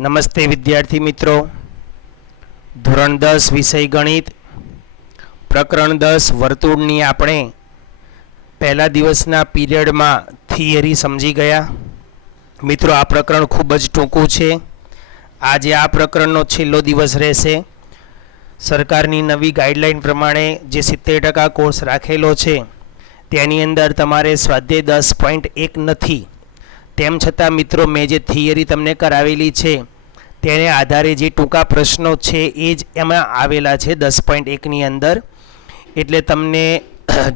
નમસ્તે વિદ્યાર્થી મિત્રો, ધોરણ 10 વિષય ગણિત પ્રકરણ 10 વર્તુળની આપણે પહેલા દિવસના પીરિયડમાં થિયરી સમજી ગયા. મિત્રો, આ પ્રકરણ ખૂબ જ ટૂંકું છે. આજે આ પ્રકરણનો છેલ્લો દિવસ રહેશે. સરકારની નવી ગાઈડલાઈન પ્રમાણે જે 70% કોર્સ રાખેલો છે તેની અંદર તમારે સ્વાધ્યાય 10.1 નથી. તેમ છતાં મિત્રો, મેં જે થિયરી તમને કરાવેલી છે તેને આધારે જે ટૂંકા પ્રશ્નો છે એ જ એમાં આવેલા છે 10.1ની અંદર. એટલે તમને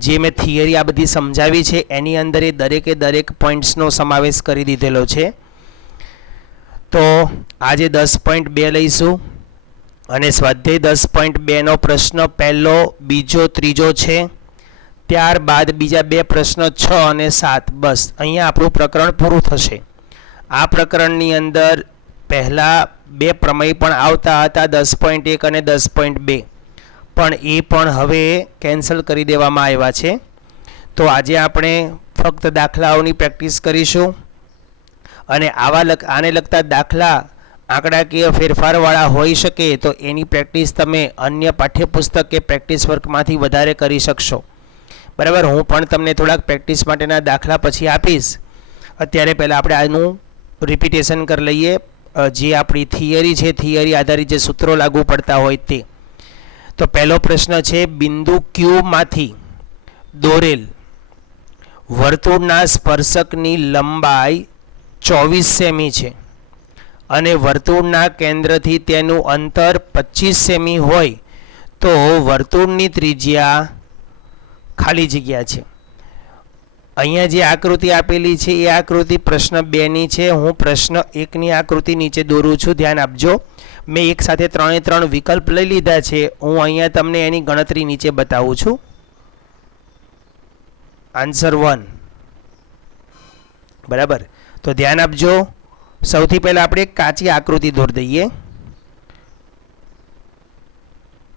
જે મેં થિયરી આ બધી સમજાવી છે એની અંદર એ દરેક પોઈન્ટ્સનો સમાવેશ કરી દીધેલો છે. તો આજે 10.2 લઈશું અને સ્વાધ્યાય 10.2નો પ્રશ્ન પહેલો, બીજો, ત્રીજો છે. ત્યારબાદ બીજા બે પ્રશ્ન 6 અને 7. બસ અહીંયા આપણું પ્રકરણ પૂરું થશે. આ પ્રકરણની અંદર પહેલાં બે પ્રમેય પણ આવતા હતા, 10.1 અને 10.2, પણ એ પણ હવે કેન્સલ કરી દેવામાં આવ્યા છે. તો આજે આપણે ફક્ત દાખલાઓની પ્રેક્ટિસ કરીશું અને આને લગતા દાખલા આંકડાકીય ફેરફારવાળા હોઈ શકે તો એની પ્રેક્ટિસ તમે અન્ય પાઠ્યપુસ્તક કે પ્રેક્ટિસ વર્કમાંથી વધારે કરી શકશો. બરાબર, હું પણ તમને થોડાક પ્રેક્ટિસ માટેના દાખલા પછી આપીશ. અત્યારે પહેલાં આપણે આનું રિપીટેશન કરી લઈએ. જે આપણી થિયરી છે, થિયરી આધારિત જે સૂત્રો લાગુ પડતા હોય તે. તો પહેલો પ્રશ્ન છે, બિંદુ ક્યુમાંથી દોરેલ વર્તુળના સ્પર્શકની લંબાઈ 24 સેમી છે અને વર્તુળના કેન્દ્રથી તેનું અંતર 25 સેમી હોય તો વર્તુળની ત્રિજ્યા ખાલી જગ્યા છે. અહીંયા જે આકૃતિ આપેલી છે એ આકૃતિ પ્રશ્ન 2ની છે. હું પ્રશ્ન 1ની આકૃતિ નીચે દોરું છું, ધ્યાન આપજો. મેં એક સાથે 3 વિકલ્પ લઈ લીધા છે. હું અહીંયા તમને એની ગણતરી નીચે બતાવું છું. આન્સર 1. બરાબર, તો ધ્યાન આપજો. સૌથી પહેલાં આપણે એક કાચી આકૃતિ દોરી દઈએ.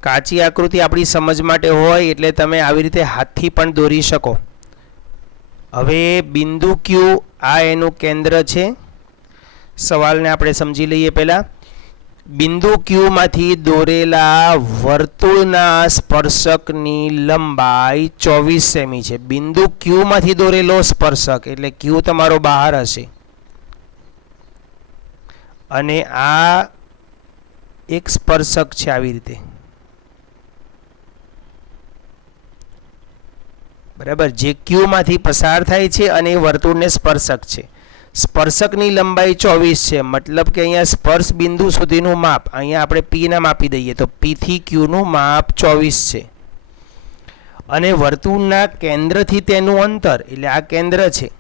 કાચી આકૃતિ આપણી સમજ માટે હોય એટલે તમે આવી રીતે હાથથી પણ દોરી શકો. હવે બિંદુ ક્યુ, આ એનું કેન્દ્ર છે. સવાલને આપણે સમજી લઈએ. પહેલાં બિંદુ ક્યુમાંથી દોરેલા વર્તુળના સ્પર્શકની લંબાઈ 24 સેમી છે. બિંદુ ક્યુમાંથી દોરેલો સ્પર્શક એટલે ક્યુ તમારો બહાર હશે અને આ એક સ્પર્શક છે આવી રીતે. બરાબર, જે ક્યુમાંથી પસાર થાય છે અને એ વર્તુળને સ્પર્શક છે. સ્પર્શકની લંબાઈ 24 છે, મતલબ કે અહીંયા સ્પર્શ બિંદુ સુધીનું માપ અહીંયા આપણે પી ના માપી દઈએ તો પી થી ક્યુનું માપ 24 છે અને વર્તુળના કેન્દ્રથી તેનું અંતર એટલે આ કેન્દ્ર છે,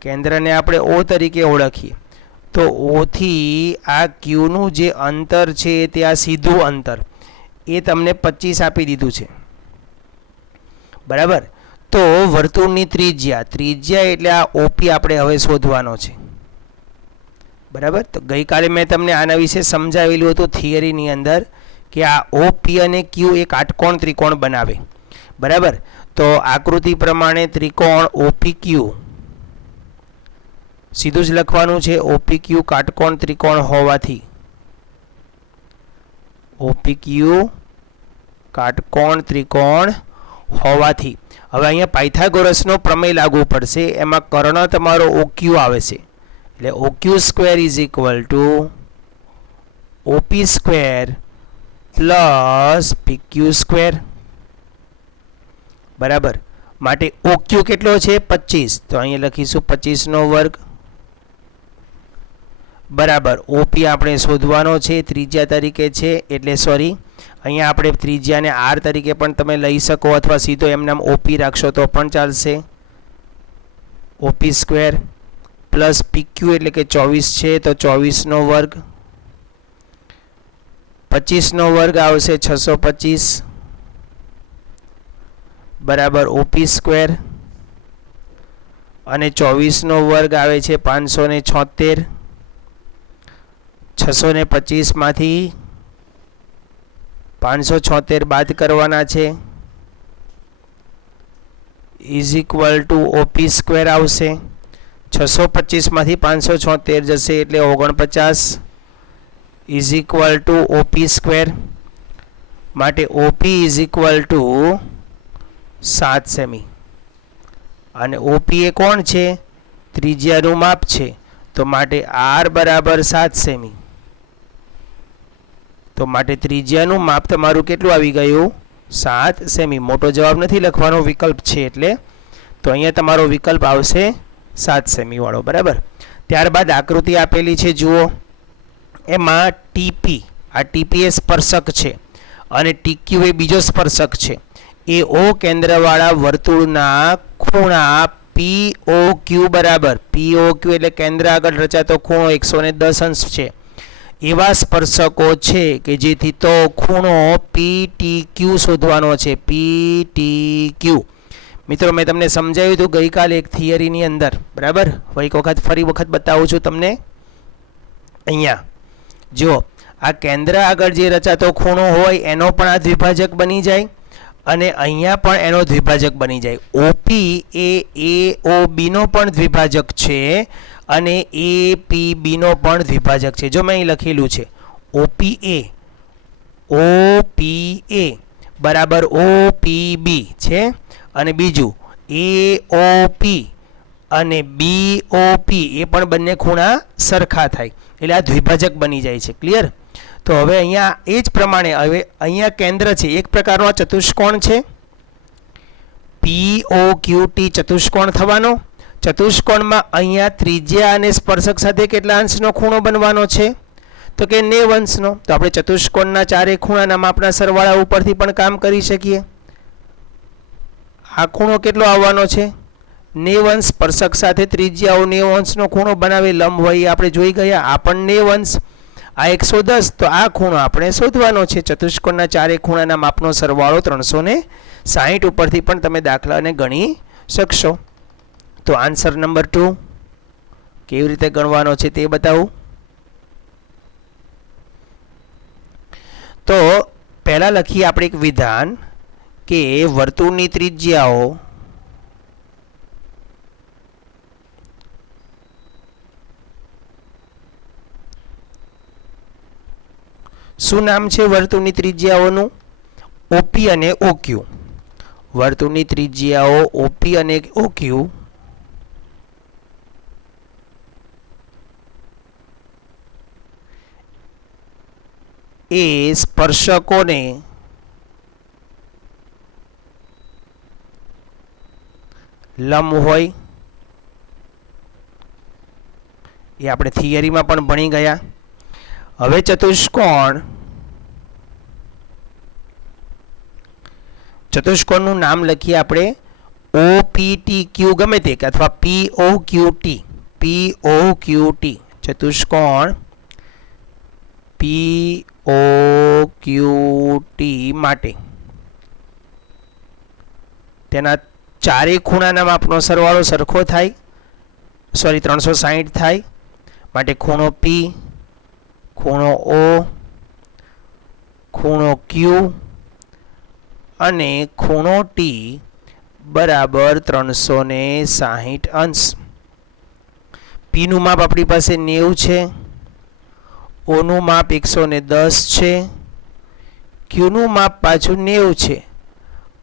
કેન્દ્રને આપણે ઓ તરીકે ઓળખીએ તો ઓ થી આ ક્યુનું જે અંતર છે તે આ સીધું અંતર એ તમને 25 આપી દીધું છે. બરાબર, તો વર્તુળની ત્રિજ્યા એટલે આ ઓપી આપણે હવે શોધવાનો છે. બરાબર, તો ગઈકાલે મેં તમને આના વિશે સમજાવેલું હતું થિયરીની અંદર કે આ ઓપી અને ક્યુ એક કાટકોણ ત્રિકોણ બનાવે. બરાબર, તો આકૃતિ પ્રમાણે ત્રિકોણ ઓપી ક્યુ સીધું જ લખવાનું છે. ઓપી ક્યુ કાટકોણ ત્રિકોણ હોવાથી ઓપી ક્યુ કાટકોણ ત્રિકોણ હોવાથી હવે અહીંયા પાયથાગોરસનો પ્રમેય લાગુ પડશે. એમાં કર્ણ તમારો ઓક્યુ આવે છે એટલે OQ square is equal to OP square plus PQ square. બરાબર, માટે ઓક્યુ કેટલો છે 25, તો અહીંયા લખીશું 25નો વર્ગ. બરાબર, ઓપી આપણે શોધવાનો છે ત્રિજ્યા તરીકે છે એટલે સોરી અહીંયા આપણે ત્રિજ્યાને આર તરીકે પણ તમે લઈ શકો અથવા સીધો એમનામ ઓપી રાખશો તો પણ ચાલશે. ઓપી સ્ક્વેર પ્લસ પીક્યુ એટલે કે 24 છે તો 24નો વર્ગ. 25નો વર્ગ આવશે 625. બરાબર, ઓપી સ્ક્વેર અને 24નો વર્ગ આવે છે 576. 625માંથી 576 બાદ કરવાના છે is equal to OP square આવશે. 625 માંથી 576 જશે એટલે 49 is equal to OP square. માટે ઓપી ઇઝ ઇક્વલ ટુ 7 સેમી. અને ઓપી એ કોણ છે? ત્રિજ્યાનું માપ છે. તો માટે આર બરાબર 7 સેમી. તો માટે ત્રિજ્યાનું માપ તમારું કેટલું આવી ગયું? 7 સેમી. મોટો જવાબ નથી લખવાનો, વિકલ્પ છે એટલે. તો અહીંયા તમારો વિકલ્પ આવશે 7 સેમી વાળો. બરાબર. ત્યારબાદ આકૃતિ આપેલી છે, જુઓ. એમાં ટીપી, આ ટીપી એ સ્પર્શક છે અને ટીક્યુ એ બીજો સ્પર્શક છે. એ ઓ કેન્દ્રવાળા વર્તુળના ખૂણા POQ બરાબર, POQ એટલે કેન્દ્ર આગળ રચાતો ખૂણો 110 અંશ છે. એવા સ્પર્શકો છે કે જેથી તો ખૂણો PTQ શોધવાનો છે. PTQ મિત્રો મેં તમને સમજાવ્યું હતું ગઈકાલે એક થિયરીની અંદર. બરાબર. એક વખત ફરી વખત બતાવું છું તમને. અહીંયા જો આ કેન્દ્ર આગળ જે રચાતો ખૂણો હોય એનો પણ આ દ્વિભાજક બની જાય અને અહીંયા પણ એનો દ્વિભાજક બની જાય. OP એ AOB નો પણ દ્વિભાજક છે અને APB નો પણ દ્વિભાજક છે. જો મેં અહીં લખેલું છે OPA બરાબર OPB છે અને બીજું AOP અને BOP એ પણ બંને ખૂણા સરખા થાય એટલે આ દ્વિભાજક બની જાય છે. ક્લિયર? તો હવે અહીંયા એ જ પ્રમાણે હવે અહીંયા કેન્દ્ર છે, એક પ્રકારનો ચતુષ્કોણ છે. POQT ચતુષ્કોણ થવાનો. ચતુષ્કોણમાં અહીંયા ત્રિજ્યા અને સ્પર્શક સાથે કેટલા અંશનો ખૂણો બનવાનો છે? તો કે 90 અંશનો. તો આપણે ચતુષ્કોણના ચારે ખૂણાના માપના સરવાળા ઉપરથી પણ કામ કરી શકીએ. આ ખૂણો કેટલો આવવાનો છે? 90 અંશ. સ્પર્શક સાથે ત્રિજ્યાઓ 90 અંશનો ખૂણો બનાવે, લંબ હોય આપણે જોઈ ગયા. આ પણ 90 અંશ. આ 110. તો આ ખૂણો આપણે શોધવાનો છે. ચતુષ્કોણના ચારે ખૂણાના માપનો સરવાળો 360 ઉપરથી પણ તમે દાખલાને ગણી શકશો. તો આન્સર નંબર 2 કેવી રીતે ગણવાનો છે તે બતાવું. તો પહેલા લખીએ આપણે એક વિધાન કે વર્તુળની ત્રિજ્યાઓ શું નામ છે વર્તુળની ત્રિજ્યાઓનું? OP અને OQ. વર્તુળની ત્રિજ્યાઓ OP અને OQ એ સ્પર્શકોને લંબ હોય. એ આપણે થિયરીમાં પણ ભણી ગયા. હવે ચતુષ્કોણનું નામ લખીએ આપણે OPTQ ગમે તે અથવા POQT. POQT ચતુષ્કોણ POQT માટે તેના ચારે ખૂણાના માપનો સરવાળો સરખો થાય, 360 થાય. માટે ખૂણો P, ખૂણો O, ખૂણો Q અને ખૂણો T બરાબર 360 અંશ. P નું માપ આપણી પાસે 90 છે, O નું માપ 110 છે, Q નું માપ પાછું 90 છે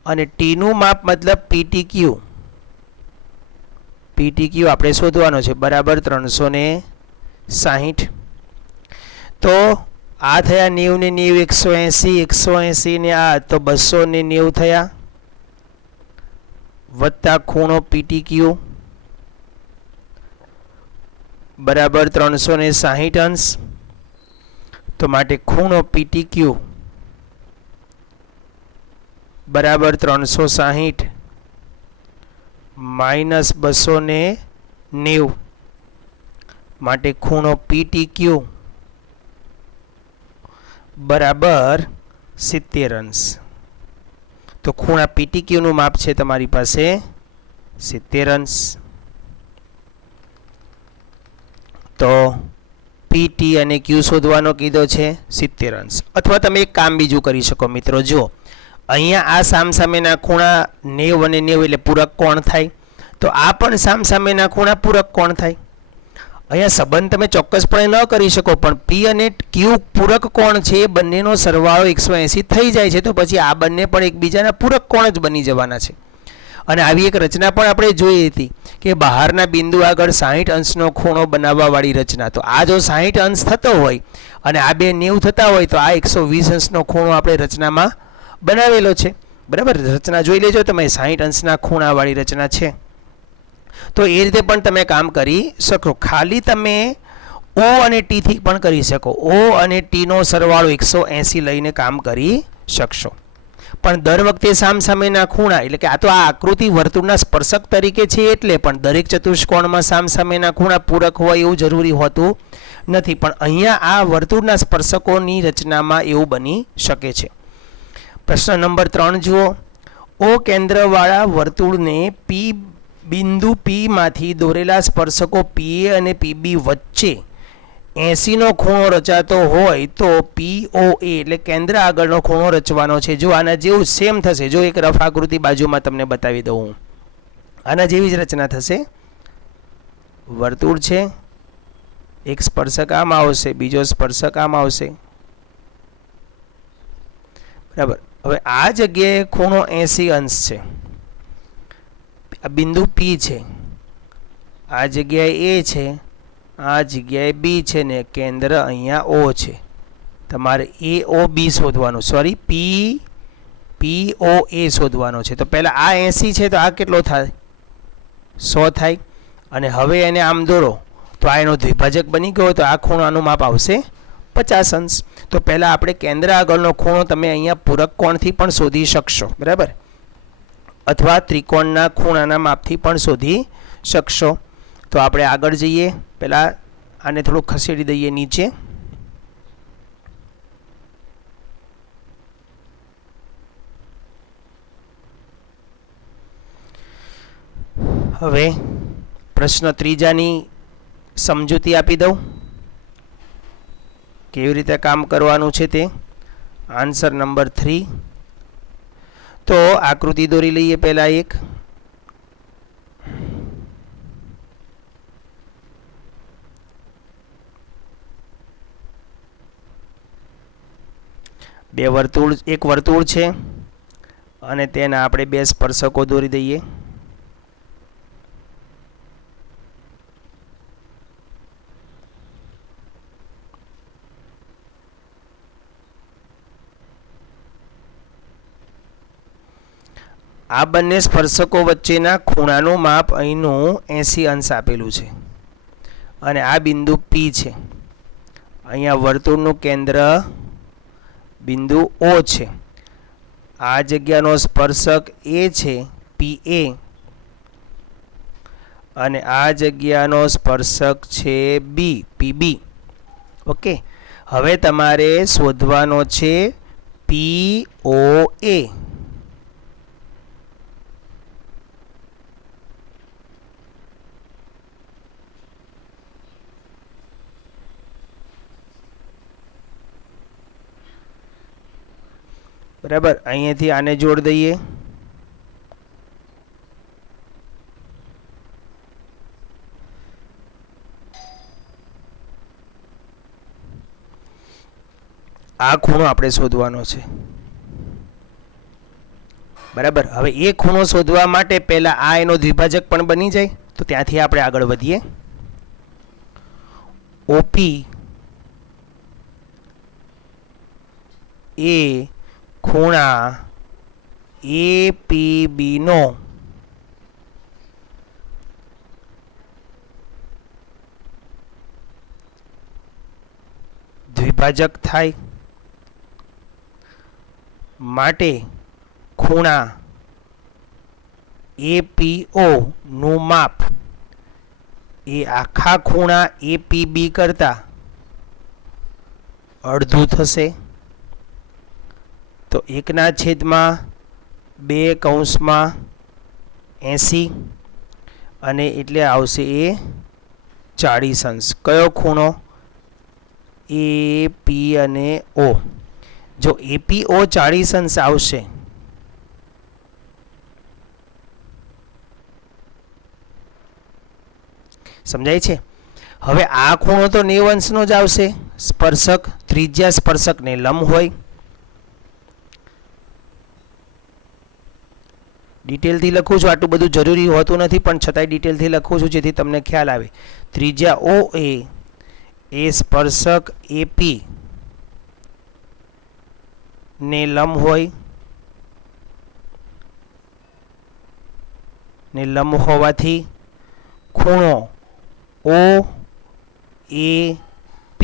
અને T નું માપ મતલબ PTQ આપણે શોધવાનો છે બરાબર 360. તો આ થયા 90 ને 90 180 ને આ તો 290 થયા વત્તા ખૂણો PTQ બરાબર 360 અંશ. તો માટે ખૂણો PTQ બરાબર 360 માઇનસ 290 માટે ખૂણો PTQ બરાબર 70 અંશ. તો ખૂણા PTQ નું માપ છે તમારી પાસે 70 અંશ. તો PT અને Q શોધવાનો કીધો છે 70 અંશ. અથવા તમે એક કામ બીજું કરી શકો મિત્રો. જો અહીંયા આ સામસામેના ખૂણા 90 અને 90 એટલે પૂરક કોણ થાય, તો આ પણ સામસામેના ખૂણા પૂરક કોણ થાય. અહીંયા સંબંધ તમે ચોક્કસપણે ન કરી શકો, પણ પી અને ક્યુ પૂરક કોણ છે એ બંનેનો સરવાળો 180 થઈ જાય છે, તો પછી આ બંને પણ એકબીજાના પૂરક કોણ જ બની જવાના છે. અને આવી એક રચના પણ આપણે જોઈ હતી કે બહારના બિંદુ આગળ 60 અંશનો ખૂણો બનાવવાવાળી રચના. તો આ જો 60 અંશ થતો હોય અને આ બે 90 થતા હોય તો આ 120 અંશનો ખૂણો આપણે રચનામાં બનાવેલો છે. બરાબર, રચના જોઈ લેજો તમે, 60 અંશના ખૂણાવાળી રચના છે. તો એ રીતે પણ તમે કામ કરી શકો. ખાલી તમે ઓ અને ટીથી પણ કરી શકો. ઓ અને ટીનો સરવાળો 180 લઈને કામ કરી શકશો. પણ દર વખતે સામસામેના ખૂણા, એટલે કે આ તો આ આકૃતિ વર્તુળના સ્પર્શક તરીકે છે એટલે, પણ દરેક ચતુષ્કોણમાં સામસામેના ખૂણા પૂરક હોય એવું જરૂરી હોતું નથી. પણ અહીંયા આ વર્તુળના સ્પર્શકોની રચનામાં એવું બની શકે છે. પ્રશ્ન નંબર 3 જુઓ. ઓ કેન્દ્રવાળા વર્તુળને પી બિંદુ પી માંથી દોરેલા સ્પર્શકો પીએ અને પીબી વચ્ચે 80નો ખૂણો રચાતો હોય તો POA એટલે કેન્દ્ર આગળનો ખૂણો રચવાનો છે. જો આના જેવું સેમ થશે, જો એક રફ આકૃતિ બાજુમાં તમને બતાવી દઉં, આના જેવી જ રચના થશે. વર્તુળ છે, એક સ્પર્શક આમ આવશે, બીજો સ્પર્શક આમ આવશે. બરાબર, હવે આ જગ્યાએ ખૂણો 80 અંશ છે. આ બિંદુ P છે, આ જગ્યાએ A છે, આ જગ્યાએ B છે ને કેન્દ્ર અહીંયા O છે. તમારે AOB શોધવાનું, સોરી POA શોધવાનો છે. તો પહેલાં આ 80 છે તો આ કેટલો થાય? 100 થાય. અને હવે એને આમ દોરો તો આ એનો દ્વિભાજક બની ગયો, તો આ ખૂણાનું માપ આવશે 50 અંશ. તો પહેલાં આપણે કેન્દ્ર આગળનો ખૂણો તમે અહીંયા પૂરક કોણથી પણ શોધી શકશો. બરાબર, અથવા ત્રિકોણના ખૂણાના માપથી પણ શોધી શકશો. તો આપણે આગળ જઈએ. પહેલાં આને થોડુંક ખસેડી દઈએ નીચે. હવે પ્રશ્ન 3ની સમજૂતી આપી દઉં, કેવી રીતે કામ કરવાનું છે તે. Answer number 3. તો આકૃતિ દોરી લઈએ. પહેલાં એક એક વર્તુળ છે અને તેના આપણે 2 સ્પર્શકો દોરી દઈએ. આ બંને સ્પર્શકો વચ્ચેના ખૂણાનું માપ અહીંનું 80 અંશ આપેલું છે અને આ બિંદુ P છે. અહીંયા વર્તુળનું કેન્દ્ર બિંદુ O છે. આ જગ્યાનો સ્પર્શક A છે PA અને આ જગ્યાનો સ્પર્શક છે B PB. ઓકે, હવે તમારે શોધવાનો છે POA. બરાબર, અહીંયાથી આને જોડ દઈએ. આ ખૂણો આપણે શોધવાનો છે. બરાબર, હવે એ ખૂણો શોધવા માટે પહેલા આ એનો દ્વિભાજક પણ બની જાય, તો ત્યાંથી આપણે આગળ વધીએ. OP એ ખૂણા APB નો દ્વિભાજક થાય, માટે ખૂણા APO નું માપ એ આખા ખૂણા APB કરતા અડધું થશે. તો 1/2 અને એટલે આવશે એ 40 અંશ. કયો ખૂણો? AP અને O. જો APO 40 અંશ આવશે સમજાય છે? હવે આ ખૂણો તો 90 અંશનો જ આવશે. સ્પર્શક ત્રિજ્યા સ્પર્શકને લંબ હોય. ડિટેલથી લખું છું, આટલું બધું જરૂરી હોતું નથી, પણ છતાંય ડિટેલથી લખું છું જેથી તમને ખ્યાલ આવે. ત્રિજ્યા OA એ સ્પર્શક AP ને લંબ હોય, ને લંબ હોવાથી ખૂણો OAP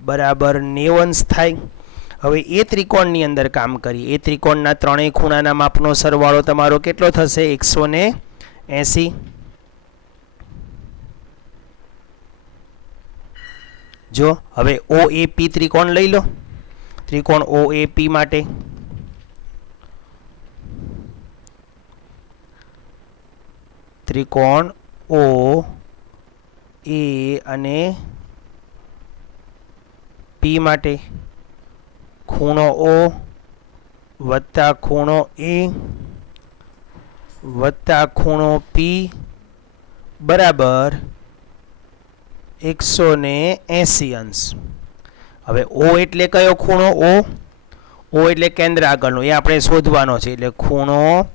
બરાબર 90 અંશ થાય. હવે એ ત્રિકોણની અંદર કામ કરીએ. એ ત્રિકોણના ત્રણેય ખૂણાના માપનો સરવાળો તમારો કેટલો થશે? 180. જો હવે OAP ત્રિકોણ લઈ લો. ત્રિકોણ OAP માટે ત્રિકોણ OA અને P માટે ખૂણો O વત્તા ખૂણો A વત્તા ખૂણો P બરાબર 180 અંશ. હવે O એટલે કયો ખૂણો? O એટલે કેન્દ્ર આગળનો, એ આપણે શોધવાનો છે. એટલે ખૂણો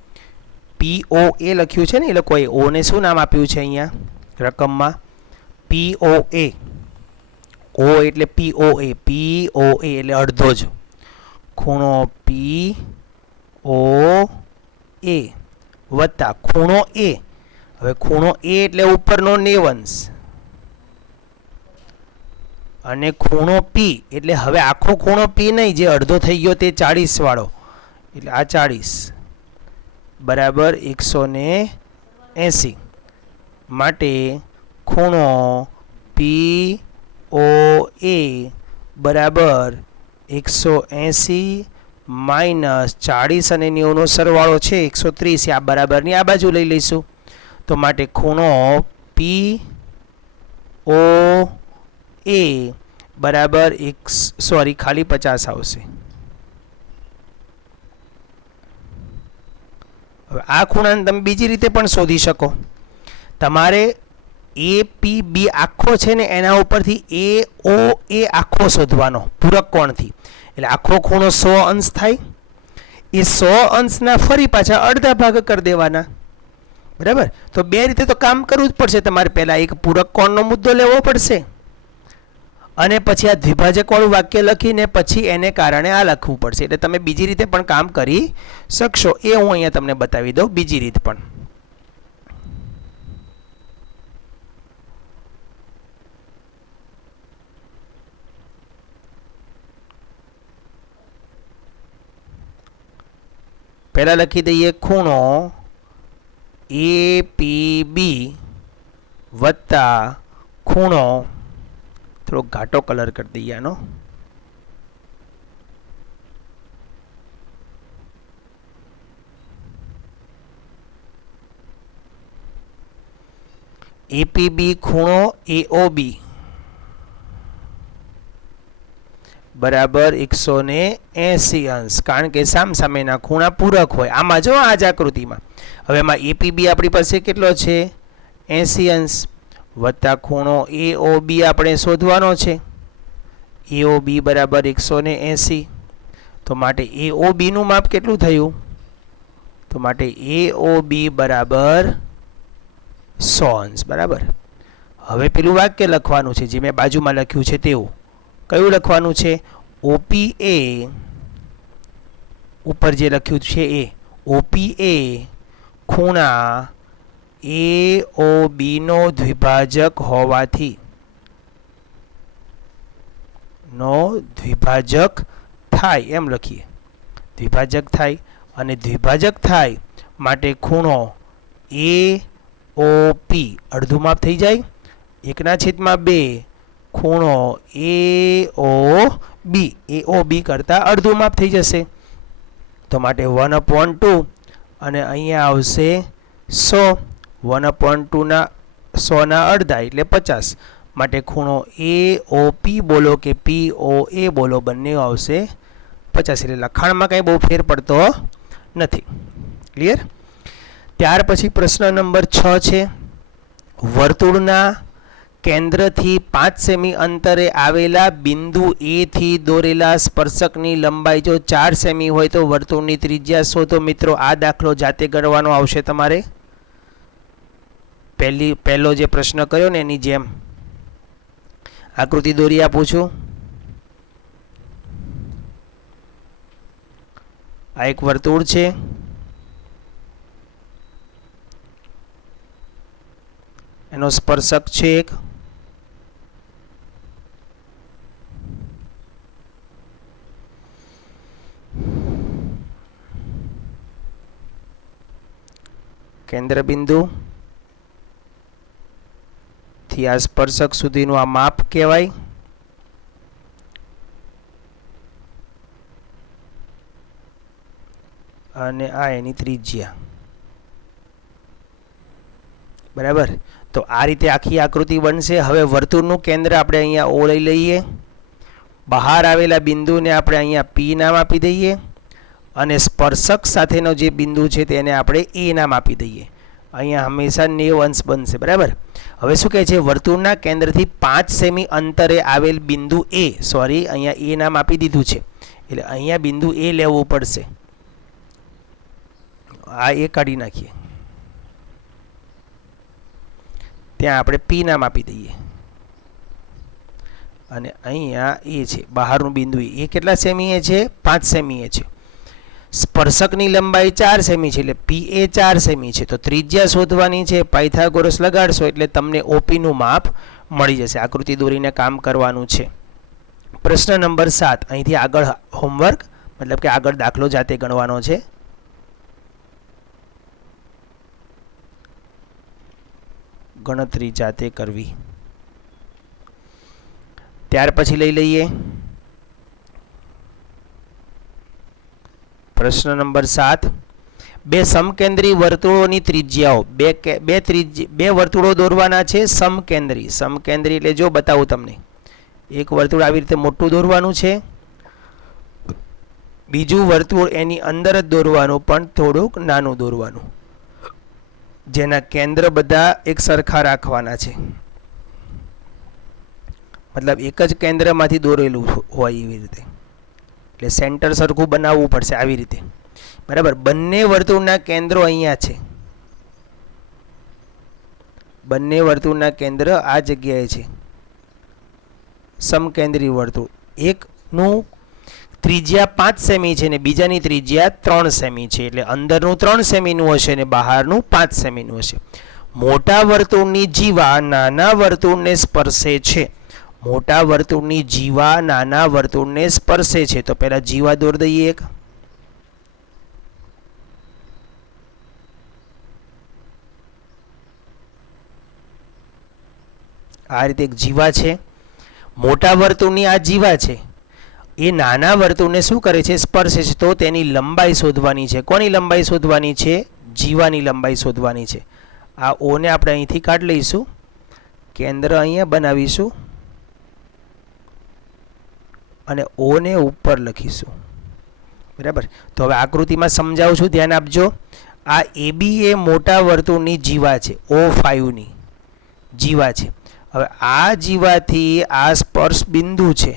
POA લખ્યું છે ને, એ લોકોએ O ને શું નામ આપ્યું છે અહીંયા રકમમાં? POA. O એટલે POA એટલે અડધો જ. ખૂણો POA વત્તા ખૂણો A. હવે ખૂણો A એટલે ઉપરનો 90 અંશ અને ખૂણો P એટલે હવે આખો ખૂણો P નહીં, જે અડધો થઈ ગયો તે 40 વાળો, એટલે આ 40 બરાબર 180. માટે ખૂણો POA બરાબર 180 માઇનસ 40 અને 90 નો સરવાળો છે 130. આ બરાબરની આ બાજુ લઈ લઈશું. તો માટે ખૂણો POA બરાબર ખાલી 50 આવશે. હવે આ ખૂણાને તમે બીજી રીતે પણ શોધી શકો. તમારે APB આખો છે ને, એના ઉપરથી AOA આખો શોધવાનો પૂરક કોણથી. એટલે આખો ખૂણો 100 અંશ થાય. એ 100 અંશના ફરી પાછા અડધા ભાગ કરી દેવાના. બરાબર? તો બે રીતે તો કામ કરવું જ પડશે તમારે. પહેલાં એક પૂરક કોણનો મુદ્દો લેવો પડશે અને પછી આ દ્વિભાજકવાળું વાક્ય લખીને પછી એને કારણે આ લખવું પડશે. એટલે તમે બીજી રીતે પણ કામ કરી શકશો. એ હું અહીંયા તમને બતાવી દઉં બીજી રીત પણ. પહેલાં લખી દઈએ ખૂણો APB વત્તા ખૂણો, થોડો ઘાટો કલર કરી દઈએ આનો, APB ખૂણો AOB બરાબર 180 અંશ. કારણ કે સામસામેના ખૂણા પૂરક હોય. આમાં જો આ જ આકૃતિમાં હવે એમાં APB આપણી પાસે કેટલો છે? 80 અંશ વત્તા ખૂણો AOB આપણે શોધવાનો છે. AOB બરાબર 180. તો માટે AOB નું માપ કેટલું થયું? તો માટે AOB બરાબર 100 અંશ. બરાબર? હવે પેલું વાક્ય લખવાનું છે જે મેં બાજુમાં લખ્યું છે તેવું. કયું લખવાનું છે? OPA ઉપર જે લખ્યું છે એ OPA ખૂણા AOB નો દ્વિભાજક હોવાથી દ્વિભાજક થાય એમ લખીએ. દ્વિભાજક થાય અને દ્વિભાજક થાય માટે ખૂણો AOP અડધું માપ થઈ જાય. 1/2 ખૂણો AOB કરતાં અડધું માપ થઈ જશે. તો માટે 1/2 અને અહીંયા આવશે 100. 1/2 ના 100 ના અડધા એટલે 50. માટે ખૂણો AOP બોલો કે POA બોલો બંને આવશે 50. એટલે લખાણમાં કંઈ બહુ ફેર પડતો નથી. ક્લિયર? ત્યાર પછી પ્રશ્ન નંબર 6 છે વર્તુળના કેન્દ્રથી 5 સેમી અંતરે આવેલા બિંદુ એ થી દોરેલા સ્પર્શકની લંબાઈ જો 4 સેમી હોય તો વર્તુળની ત્રિજ્યા શોધો. મિત્રો આ દાખલો જાતે ગણવાનો આવશે તમારે. પહેલો જે પ્રશ્ન કર્યો ને એની જેમ આકૃતિ દોરી આપું છું. આ એક વર્તુળ છે. એનો સ્પર્શક છે એક. કેન્દ્ર બિંદુ થી આ સ્પર્શક સુધીનું આ માપ કહેવાય. અને આ એની ત્રિજ્યા. બરાબર. તો આ રીતે આખી આકૃતિ બનશે. હવે વર્તુળનું કેન્દ્ર આપણે અહીંયા ઓ લઈ લઈએ. બહાર આવેલા બિંદુને આપણે અહીંયા પી નામ આપી દઈએ અને સ્પર્શક સાથેનો જે બિંદુ છે તેને આપણે એ નામ આપી દઈએ. અહીંયા હંમેશા 90 અંશ બનશે. બરાબર. હવે શું કહે છે? વર્તુળના કેન્દ્રથી 5 સેમી અંતરે આવેલ બિંદુ એ, સોરી અહીંયા એ નામ આપી દીધું છે એટલે અહીંયા બિંદુ એ લેવું પડશે. આ એ કાઢી નાખીએ, ત્યાં આપણે પી નામ આપી દઈએ અને અહીંયા એ છે બહારનું બિંદુ. એ કેટલા સેમી એ છે? 5 સેમી એ છે. સ્પર્શકની લંબાઈ 4 સેમી છે એટલે પી એ 4 સેમી છે. તો ત્રિજ્યા શોધવાની છે. પાયથાગોરસ લગાડશો એટલે તમને ઓપી નું માપ મળી જશે. આકૃતિ દોરીને કામ કરવાનું છે. પ્રશ્ન નંબર 7 અહીંથી આગળ હોમવર્ક મતલબ કે આગળ દાખલો જાતે ગણવાનો છે. ગણતરી જાતે કરવી. ત્યાર પછી લઈ લઈએ પ્રશ્ન નંબર 7. બે સમકેન્દ્રી વર્તુળોની ત્રિજ્યાઓ. બે વર્તુળો દોરવાના છે સમકેન્દ્રી. સમકેન્દ્રી એટલે જો બતાવું તમને, એક વર્તુળ આવી રીતે મોટું દોરવાનું છે, બીજું વર્તુળ એની અંદર જ દોરવાનું પણ થોડુંક નાનું દોરવાનું, જેના કેન્દ્ર બધા એક સરખા રાખવાના છે. મતલબ એક જ કેન્દ્રમાંથી દોરેલું હોય એવી રીતે, એટલે સેન્ટર સરખું બનાવવું પડશે આવી રીતે. બરાબર. બંને વર્તુળના કેન્દ્રો અહીંયા છે. બંને વર્તુળના કેન્દ્ર આ જગ્યાએ છે. સમકેન્દ્રી વર્તુળ એકનું ત્રિજ્યા 5 સેમી છે ને બીજાની ત્રિજ્યા 3 સેમી છે. એટલે અંદરનું 3 સેમીનું હશે ને બહારનું 5 સેમીનું હશે. મોટા વર્તુળની જીવા નાના વર્તુળને સ્પર્શે છે. મોટા વર્તુળની જીવા નાના વર્તુળને સ્પર્શે છે. તો પહેલા જીવા દોર દઈએ એક. આ રીતે એક જીવા છે. મોટા વર્તુળની આ જીવા છે એ નાના વર્તુળને શું કરે છે? સ્પર્શે છે. તો તેની લંબાઈ શોધવાની છે. કોની લંબાઈ શોધવાની છે? જીવાની લંબાઈ શોધવાની છે. આ ઓ ને આપણે અહીંથી કાઢી લઈશું, કેન્દ્ર અહીંયા બનાવીશું અને ઓ ને ઉપર લખીશું. બરાબર. તો હવે આકૃતિમાં સમજાવું છું, ધ્યાન આપજો. આ એબી એ મોટા વર્તુળની જીવા છે, O5 ની જીવા છે. હવે આ જીવાથી આ સ્પર્શ બિંદુ છે.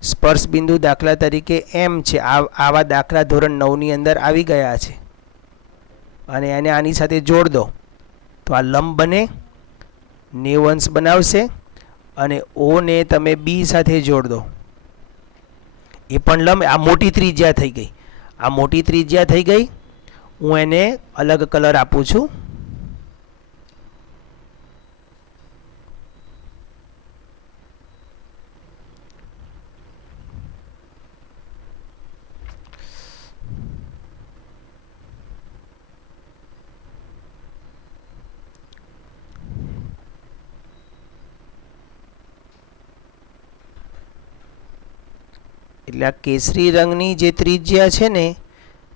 સ્પર્શ બિંદુ દાખલા તરીકે એમ છે. આવા દાખલા ધોરણ 9 ની અંદર આવી ગયા છે અને એને આની સાથે જોડ દો તો આ લંબ બને, 90 અંશ બનાવશે અને ઓ ને તમે બી સાથે જોડ દો, એ પણ લંબ. આ મોટી ત્રિજ્યા થઈ ગઈ. આ મોટી ત્રિજ્યા થઈ ગઈ. હું એને અલગ કલર આપું છું. એટલે આ કેસરી રંગની જે ત્રિજ્યા છે ને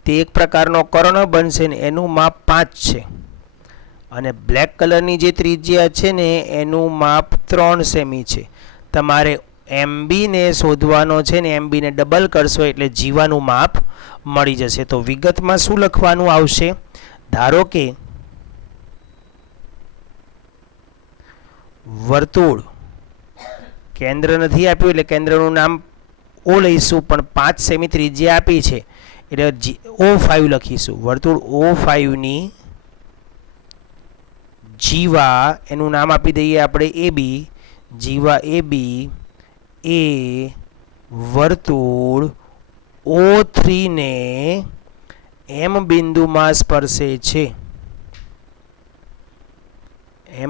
તે એક પ્રકારનો કર્ણ બનશે ને એનું માપ 5 છે અને બ્લેક કલરની જે ત્રિજ્યા છે ને એનું માપ 3 સેમી છે. તમારે એમબી ને શોધવાનો છે ને એમબી ને ડબલ કરશો એટલે જીવાનું માપ મળી જશે. તો વિગતમાં શું લખવાનું આવશે? ધારો કે વર્તુળ કેન્દ્ર નથી આપ્યું એટલે કેન્દ્રનું નામ ઓ લઈશું, પણ 5 સેમી ત્રિજ્યા આપી છે એટલે O5 લખીશું. વર્તુળ O5 ની જીવા એનું નામ આપી દઈએ આપણે AB. જીવા AB એ વર્તુળ O3 ને M બિંદુમાં સ્પર્શે છે.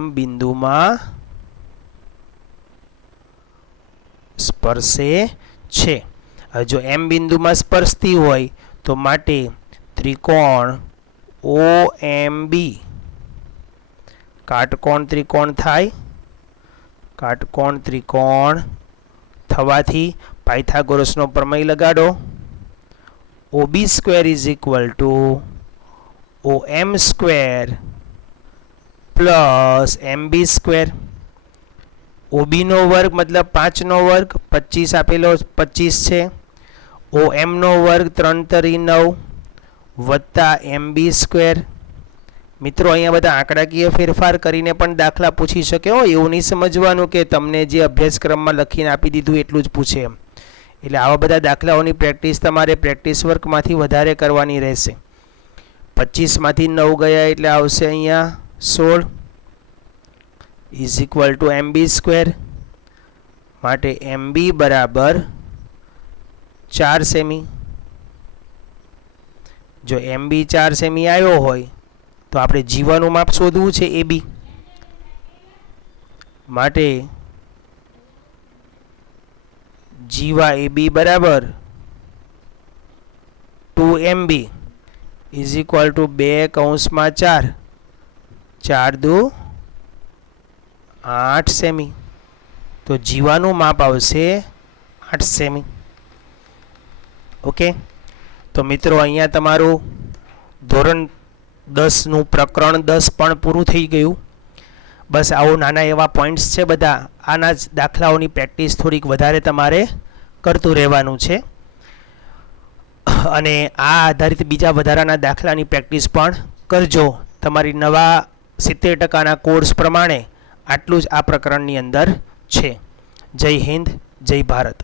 M બિંદુમાં સ્પર્શે છે. હવે જો M બિંદુમાં સ્પર્શતી હોય તો માટે ત્રિકોણ OMB કાટકોણ ત્રિકોણ થાય. કાટકોણ ત્રિકોણ થવાથી પાયથાગોરસનો પ્રમેય લગાડો. OB² = OM² plus MB². OB નો વર્ગ મતલબ 5 નો વર્ગ 25 આપેલો 25 છે. OM નો વર્ગ 3 તરી 9 વત્તા MB². મિત્રો અહીંયા બધા આંકડાકીય ફેરફાર કરીને પણ દાખલા પૂછી શકે હો. એવું નહીં સમજવાનું કે તમને જે અભ્યાસક્રમમાં લખીને આપી દીધું એટલું જ પૂછે એમ. એટલે આવા બધા દાખલાઓની પ્રેક્ટિસ તમારે પ્રેક્ટિસ વર્કમાંથી વધારે કરવાની રહેશે. 25માંથી 9 ગયા એટલે આવશે અહીંયા 16 = MB². માટે MB બરાબર 4 સેમી. જો MB 4 સેમી આવ્યો હોય તો આપણે જીવાનું માપ શોધવું છે AB. માટે જીવા AB બરાબર 2MB = 2 4 દુ 8 સેમી. તો જીવાનું માપ આવશે 8 સેમી. ઓકે, તો મિત્રો અહીંયા તમારું ધોરણ 10નું પ્રકરણ 10 પણ પૂરું થઈ ગયું. બસ આવું નાના એવા પોઈન્ટ્સ છે બધા. આના જ દાખલાઓની પ્રેક્ટિસ થોડીક વધારે તમારે કરતું રહેવાનું છે. અને આ આધારિત બીજા વધારાના દાખલાની પ્રેક્ટિસ પણ કરજો. તમારી નવા 70% કોર્સ પ્રમાણે આટલું જ આ પ્રકરણની અંદર છે. જય હિન્દ, જય ભારત.